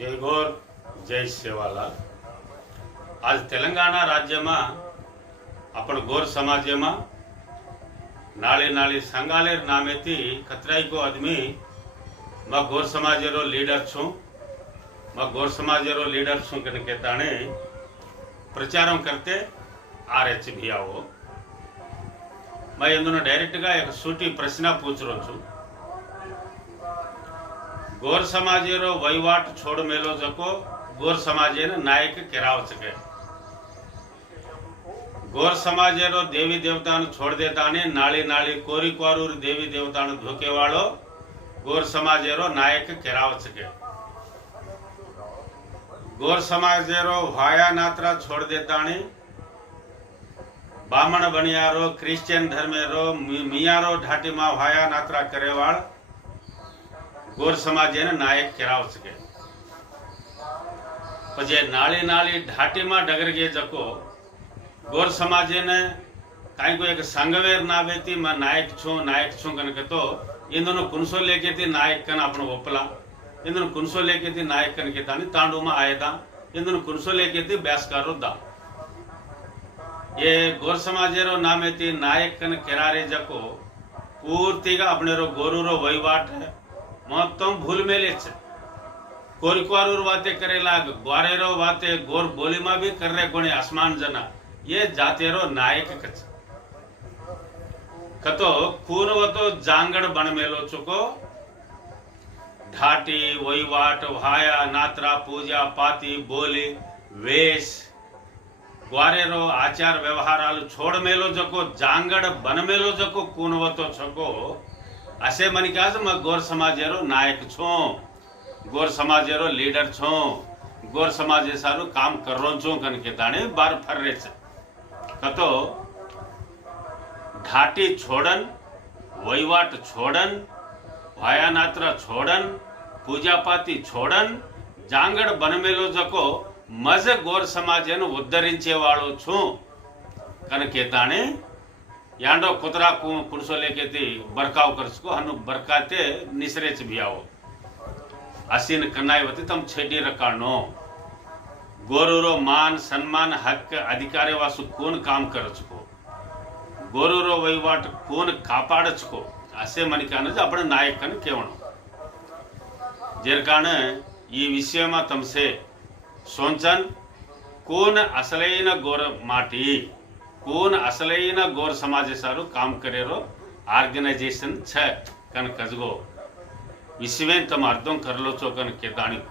జై గోర్ జై సేవాలాల్ అది తెలంగాణ రాజ్యమా? అప్పుడు గోర్ సమాజమా? నాళీ నాళీ సంఘాలే నామెతి కత్రాయికో అదిమి మా గోర్ సమాజరో లీడర్సు మా గోర్ సమాజరో లీడర్సు కనుకెత్తానే ప్రచారం కడితే ఆర్హెచ్ బియావో మా ఎందున డైరెక్ట్గా సూటి ప్రశ్న పూచరొచ్చు ગોર સમાજેરો વહીવાટ છોડ મેલો જકો ગોર સમાજેને નાયક કેરાવ શકે ગોર સમાજેરો દેવી દેવતાને છોડ દેતાને નાળી નાળી કોરી કોરૂર દેવી દેવતાને ધોકેવાળો ગોર સમાજેરો નાયક કેરાવ શકે ગોર સમાજેરો વાયા નાત્રા છોડ દેતાણી બામણ બનિયારો ક્રિશ્ચિયન ધર્મેરો મિ- મિયારો ઢાટીમાં વાયા નાત્રા કરેવાળ ગોર સમાજેને નાયક કરાવશે કે પછી નાળી નાળી ઢાટીમાં ડગરગે જકો ગોર સમાજેને કાંઈ કોઈ એક સંગવેર ના વેતી માં નાયક છું નાયક છું કને કહેતો ఇందును కునుసో లేకెత్తి నాయక్కని అప్పుడు ఒప్పల ఇందును కునుసో లేకెత్తి నాయక్కని కితాని తాండూమ ఆయదా ఇందును కునుసో లేకెత్తి బ్యాస్కారు దా ఏ గోర్ సమాజేరో నామెత్తి నాయక్కని కిరారే జకు పూర్తిగా అప్పుడేరో గోరూరో వైవాట్ మొత్తం భూల్ మేలేచ్చు कोरकुआरूर बातें करे लाग ग्वारेरो बातें गोर बोली में भी कर रहे कोणी आसमान जना. ये जातेरो नायक कच कतो खून वतो जांगड़ बन मेलो चुको. ढाटी, वहीवाट भाया नात्रा, पूजा, पाती, बोली, वेश. ग्वारेरो आचार व्यवहार आलू छोड़ मेलो जको, जांगड़ बन मेलो जको कूनवतो छको. అసేమని కాదు మా గోర్ సమాజేరో నాయక్ છો గోర్ సమాజేరో లీడర్ છો ગોર સમાજે સારું કામ કરો છો કન કે દાણે બાર ફરરે છે કતો ઘાટી છોડન વહીવાટ છોડન ભાયાનાત્ર છોડન పూజాపాతి છોડન జాంగడ బనమేలో జకో మజ గోర్ సమాజను ఉద్ధరించేవాడు છું కనుక దానే ಯಾಂಡೋ ಕುತರಾ ಕೂ ಕುಣಿಸೋಲೇಕೈತಿ ಬರ್ಕಾವ್ ಕರ್ಸ್ಕೊ ಹಣ್ಣು ಬರ್ಕಾತೆ ನಿಸರೇಚ್ ಬಿಯಾವು ಹಸಿನ ಕನ್ನಾಯವತಿ ತಮ್ಮ ಚಡ್ಡಿ ರಕಾಣೋ గోరూరో మాన్ సన్మాన్ హక్ అధికారి వాసు కోన్ కామ్ కరచుకో. గోరూరో వైవాట కోన్ కాపాడచుకో. అసే మనకి అన్నది అప్పుడు నాయకని కేవణం. జీరకాణ ఈ విషయమా తమసే సోంచన్ కోన్ అసలైన గోర మాటి. કોણ అసలైన గోర సమాజేశారు కామ్ కరేరో ఆర్గనైజేషన్ ఛ కనుక కజగో విషయమేం తమ అర్థం కరలోచో కనుక దానికి